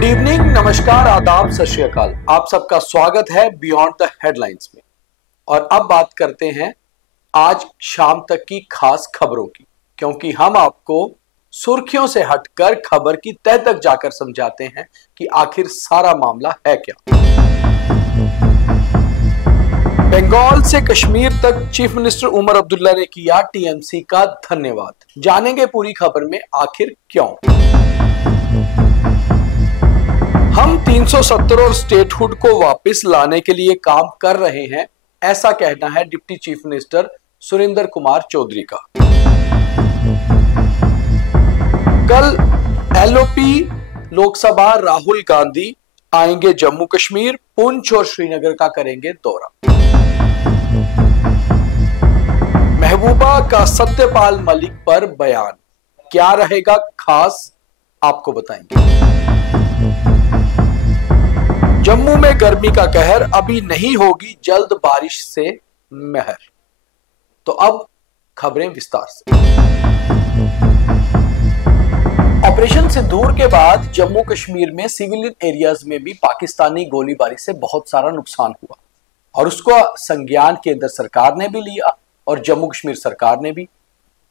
Good evening, नमस्कार, आदाब, सत श्री अकाल। आप सबका स्वागत है बियॉन्ड द हेडलाइंस में। और अब बात करते हैं आज शाम तक की खास खबरों की, क्योंकि हम आपको सुर्खियों से हटकर खबर की तह तक जाकर समझाते हैं कि आखिर सारा मामला है क्या। बंगाल से कश्मीर तक चीफ मिनिस्टर उमर अब्दुल्ला ने किया टीएमसी का धन्यवाद। जानेंगे पूरी खबर में आखिर क्यों। हम 370 और स्टेटहुड को वापस लाने के लिए काम कर रहे हैं, ऐसा कहना है deputy chief minister Surendra Kumar Chaudhary का। कल एलओपी लोकसभा राहुल गांधी आएंगे जम्मू कश्मीर, पुंछ और श्रीनगर का करेंगे दौरा। महबूबा का सत्यपाल मलिक पर बयान, क्या रहेगा खास, आपको बताएंगे। जम्मू में गर्मी का कहर, अभी नहीं होगी जल्द बारिश से महर। तो अब खबरें विस्तार से। ऑपरेशन सिंदूर के बाद जम्मू कश्मीर में सिविलियन एरियाज में भी पाकिस्तानी गोलीबारी से बहुत सारा नुकसान हुआ और उसको संज्ञान केंद्र सरकार ने भी लिया और जम्मू कश्मीर सरकार ने भी।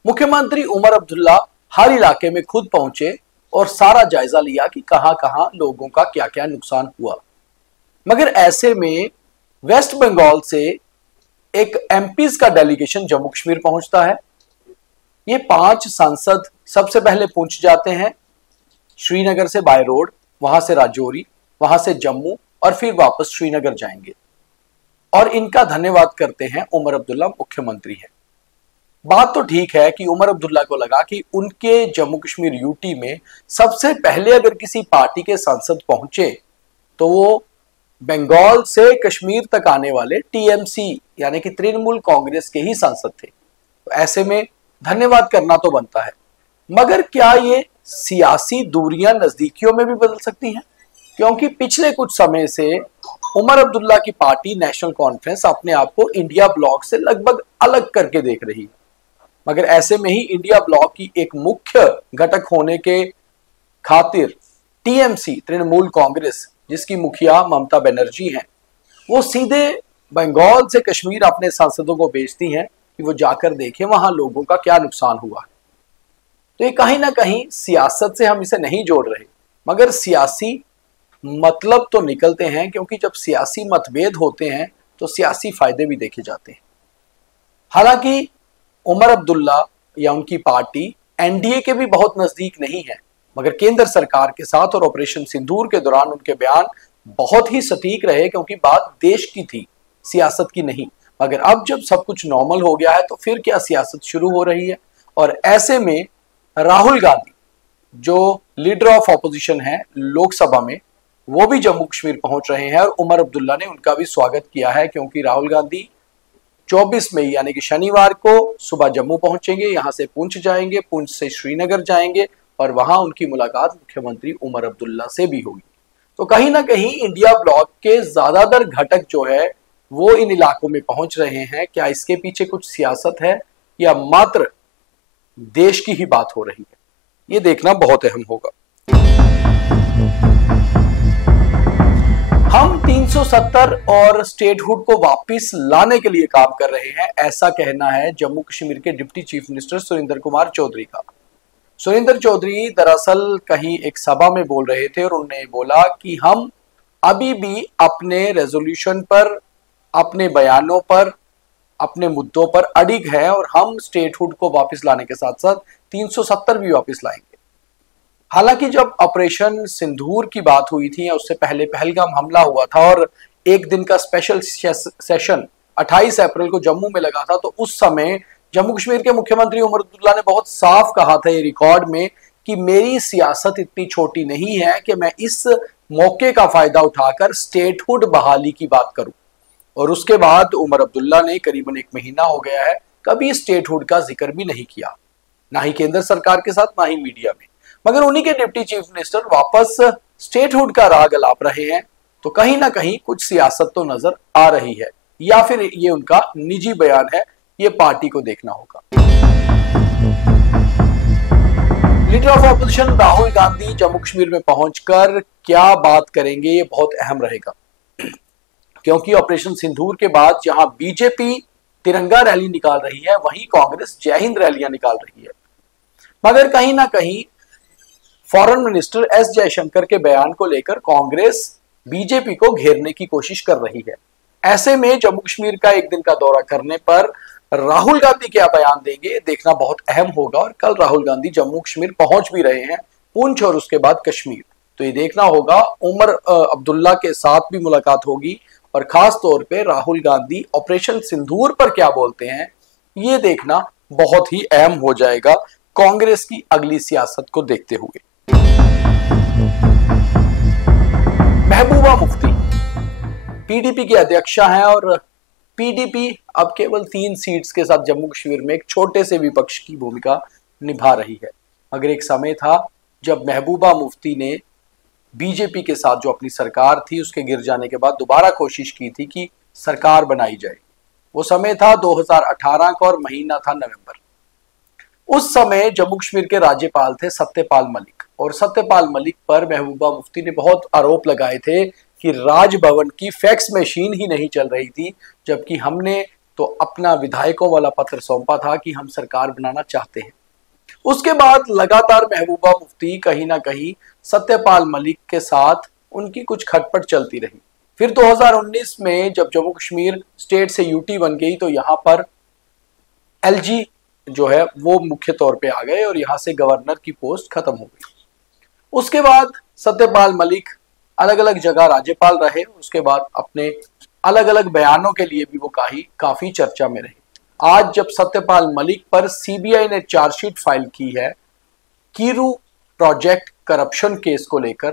मुख्यमंत्री उमर अब्दुल्ला हर इलाके में खुद पहुंचे और सारा जायजा लिया कि कहां कहां लोगों का क्या क्या नुकसान हुआ। मगर ऐसे में वेस्ट बंगाल से एक एमपीज का डेलीगेशन जम्मू कश्मीर पहुंचता है। ये 5 सांसद सबसे पहले पुंछ जाते हैं, श्रीनगर से बाय रोड, वहां से राजौरी, वहां से जम्मू और फिर वापस श्रीनगर जाएंगे और इनका धन्यवाद करते हैं उमर अब्दुल्ला मुख्यमंत्री है। बात तो ठीक है कि उमर अब्दुल्ला को लगा कि उनके जम्मू कश्मीर यूटी में सबसे पहले अगर किसी पार्टी के सांसद पहुंचे तो वो बंगाल से कश्मीर तक आने वाले टीएमसी यानी कि तृणमूल कांग्रेस के ही सांसद थे। तो ऐसे में धन्यवाद करना तो बनता है, मगर क्या ये सियासी दूरियां नजदीकियों में भी बदल सकती हैं? क्योंकि पिछले कुछ समय से उमर अब्दुल्ला की पार्टी नेशनल कॉन्फ्रेंस अपने आप को इंडिया ब्लॉक से लगभग अलग करके देख रही है। मगर ऐसे में ही इंडिया ब्लॉक की एक मुख्य घटक होने के खातिर टीएमसी तृणमूल कांग्रेस, जिसकी मुखिया ममता बनर्जी हैं, वो सीधे बंगाल से कश्मीर अपने सांसदों को भेजती हैं कि वो जाकर देखें वहां लोगों का क्या नुकसान हुआ है। तो ये कहीं ना कहीं सियासत से हम इसे नहीं जोड़ रहे, मगर सियासी मतलब तो निकलते हैं, क्योंकि जब सियासी मतभेद होते हैं तो सियासी फायदे भी देखे जाते हैं। हालांकि उमर अब्दुल्ला या उनकी पार्टी एनडीए के भी बहुत नजदीक नहीं है, मगर केंद्र सरकार के साथ और ऑपरेशन सिंदूर के दौरान उनके बयान बहुत ही सटीक रहे, क्योंकि बात देश की थी, सियासत की नहीं। मगर अब जब सब कुछ नॉर्मल हो गया है तो फिर क्या सियासत शुरू हो रही है। और ऐसे में राहुल गांधी जो लीडर ऑफ ऑपोजिशन है लोकसभा में, वो भी जम्मू कश्मीर पहुंच रहे हैं और उमर अब्दुल्ला ने उनका भी स्वागत किया है, क्योंकि राहुल गांधी 24 मई यानी कि शनिवार को सुबह जम्मू पहुंचेंगे, यहां से पुंछ जाएंगे, पुंछ से श्रीनगर जाएंगे और वहां उनकी मुलाकात मुख्यमंत्री उमर अब्दुल्ला से भी होगी। तो कहीं ना कहीं इंडिया ब्लॉक के ज्यादातर घटक जो है वो इन इलाकों में पहुंच रहे हैं। क्या इसके पीछे कुछ सियासत है या मात्र देश की ही बात हो रही है, ये देखना बहुत अहम होगा। हम 370 और स्टेटहुड को वापस लाने के लिए काम कर रहे हैं, ऐसा कहना है जम्मू कश्मीर के deputy chief minister Surendra Kumar Chaudhary का। सुरेंद्र चौधरी दरअसल कहीं एक सभा में बोल रहे थे और उन्होंने बोला कि हम अभी भी अपने रेजोल्यूशन पर, अपने बयानों पर, अपने मुद्दों पर अडिग हैं और हम स्टेटहुड को वापस लाने के साथ साथ 370 भी वापस लाएंगे। हालांकि जब ऑपरेशन सिंदूर की बात हुई थी या उससे पहले पहलगाम हमला हुआ था और एक दिन का स्पेशल सेशन 28 अप्रैल को जम्मू में लगा था, तो उस समय जम्मू कश्मीर के मुख्यमंत्री उमर अब्दुल्ला ने बहुत साफ कहा था ये रिकॉर्ड में कि मेरी सियासत इतनी छोटी नहीं है कि मैं इस मौके का फायदा उठाकर स्टेटहुड बहाली की बात करूं। और उसके बाद उमर अब्दुल्ला ने करीबन 1 महीना हो गया है कभी स्टेटहुड का जिक्र भी नहीं किया, ना ही केंद्र सरकार के साथ, ना ही मीडिया में। मगर उन्हीं के डिप्टी चीफ मिनिस्टर वापस स्टेटहुड का राग अलाप रहे हैं, तो कहीं ना कहीं कुछ सियासत तो नजर आ रही है, या फिर ये उनका निजी बयान है, ये पार्टी को देखना होगा। Leader of opposition Rahul Gandhi Jammu Kashmir में पहुंचकर क्या बात करेंगे ये बहुत अहम रहेगा, क्योंकि ऑपरेशन सिंदूर के बाद जहां बीजेपी तिरंगा रैली निकाल रही है, वहीं कांग्रेस जय हिंद रैलियां निकाल रही है। मगर कहीं ना कहीं फॉरेन मिनिस्टर एस जयशंकर के बयान को लेकर कांग्रेस बीजेपी को घेरने की कोशिश कर रही है। ऐसे में जम्मू कश्मीर का एक दिन का दौरा करने पर राहुल गांधी क्या बयान देंगे, देखना बहुत अहम होगा। और कल राहुल गांधी जम्मू कश्मीर पहुंच भी रहे हैं, पुंछ और उसके बाद कश्मीर। तो ये देखना होगा, उमर अब्दुल्ला के साथ भी मुलाकात होगी और खास तौर पे राहुल गांधी ऑपरेशन सिंदूर पर क्या बोलते हैं, ये देखना बहुत ही अहम हो जाएगा कांग्रेस की अगली सियासत को देखते हुए। महबूबा मुफ्ती पीडीपी की अध्यक्षा हैं और पीडीपी अब केवल 3 सीट्स के साथ जम्मू कश्मीर में एक छोटे से विपक्ष की भूमिका निभा रही है। मगर एक समय था जब महबूबा मुफ्ती ने बीजेपी के साथ जो अपनी सरकार थी उसके गिर जाने के बाद दोबारा कोशिश की थी कि सरकार बनाई जाए। वो समय था 2018 का और महीना था नवंबर। उस समय जम्मू कश्मीर के राज्यपाल थे सत्यपाल मलिक, और सत्यपाल मलिक पर महबूबा मुफ्ती ने बहुत आरोप लगाए थे कि राजभवन की फैक्स मशीन ही नहीं चल रही थी, जबकि हमने तो अपना विधायकों वाला पत्र सौंपा था कि हम सरकार बनाना चाहते हैं। उसके बाद लगातार महबूबा मुफ्ती कहीं ना कहीं सत्यपाल मलिक के साथ उनकी कुछ खटपट चलती रही। फिर 2019 में जब जम्मू कश्मीर स्टेट से यूटी बन गई तो यहाँ पर एलजी जो है वो मुख्य तौर पे आ गए और यहाँ से गवर्नर की पोस्ट खत्म हो गई। उसके बाद सत्यपाल मलिक अलग अलग जगह राज्यपाल रहे, उसके बाद अपने अलग अलग बयानों के लिए भी वो काफी चर्चा में रहे। आज जब सत्यपाल मलिक पर सीबीआई ने चार्जशीट फाइल की है कीरू प्रोजेक्ट करप्शन केस को लेकर,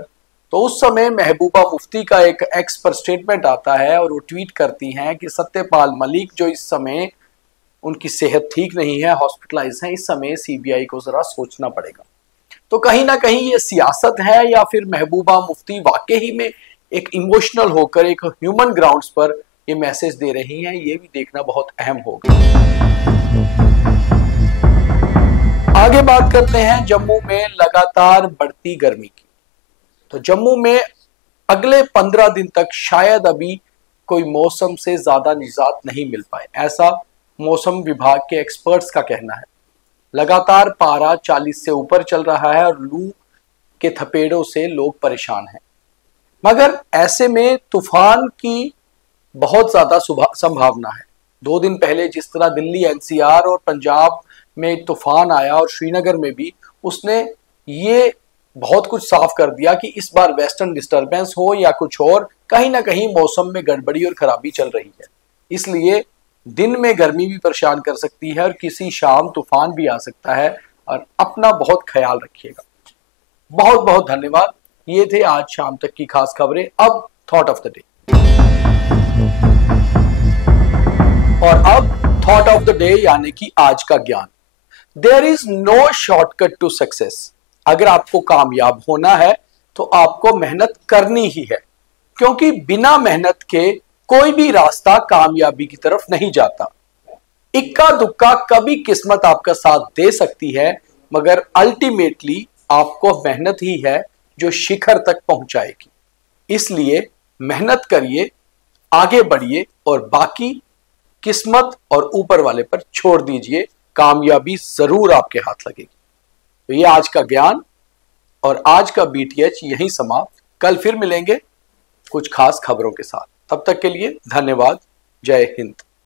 तो उस समय महबूबा मुफ्ती का एक एक्स पर स्टेटमेंट आता है और वो ट्वीट करती हैं कि सत्यपाल मलिक जो इस समय उनकी सेहत ठीक नहीं है, हॉस्पिटलाइज हैं, इस समय सीबीआई को जरा सोचना पड़ेगा। तो कहीं ना कहीं ये सियासत है या फिर महबूबा मुफ्ती वाकई ही में एक इमोशनल होकर एक ह्यूमन ग्राउंड्स पर ये मैसेज दे रही हैं, ये भी देखना बहुत अहम होगा। आगे बात करते हैं जम्मू में लगातार बढ़ती गर्मी की। तो जम्मू में अगले 15 दिन तक शायद अभी कोई मौसम से ज्यादा निजात नहीं मिल पाए, ऐसा मौसम विभाग के एक्सपर्ट्स का कहना है। लगातार पारा 40 से ऊपर चल रहा है और लू के थपेड़ों से लोग परेशान हैं। मगर ऐसे में तूफान की बहुत ज्यादा संभावना है। 2 दिन पहले जिस तरह दिल्ली, एनसीआर और पंजाब में तूफान आया और श्रीनगर में भी, उसने ये बहुत कुछ साफ कर दिया कि इस बार वेस्टर्न डिस्टर्बेंस हो या कुछ और, कहीं ना कहीं मौसम में गड़बड़ी और खराबी चल रही है। इसलिए दिन में गर्मी भी परेशान कर सकती है और किसी शाम तूफान भी आ सकता है, और अपना बहुत ख्याल रखिएगा। बहुत बहुत धन्यवाद। ये थे आज शाम तक की खास खबरें। अब थॉट ऑफ द डे, और अब थॉट ऑफ द डे यानी कि आज का ज्ञान। There is no shortcut to success. अगर आपको कामयाब होना है तो आपको मेहनत करनी ही है, क्योंकि बिना मेहनत के कोई भी रास्ता कामयाबी की तरफ नहीं जाता। इक्का दुक्का कभी किस्मत आपका साथ दे सकती है, मगर अल्टीमेटली आपको मेहनत ही है जो शिखर तक पहुंचाएगी। इसलिए मेहनत करिए, आगे बढ़िए और बाकी किस्मत और ऊपर वाले पर छोड़ दीजिए। कामयाबी जरूर आपके हाथ लगेगी। तो ये आज का ज्ञान और आज का बीटीएच यहीं समाप्त। कल फिर मिलेंगे कुछ खास खबरों के साथ। तब तक के लिए धन्यवाद। जय हिंद।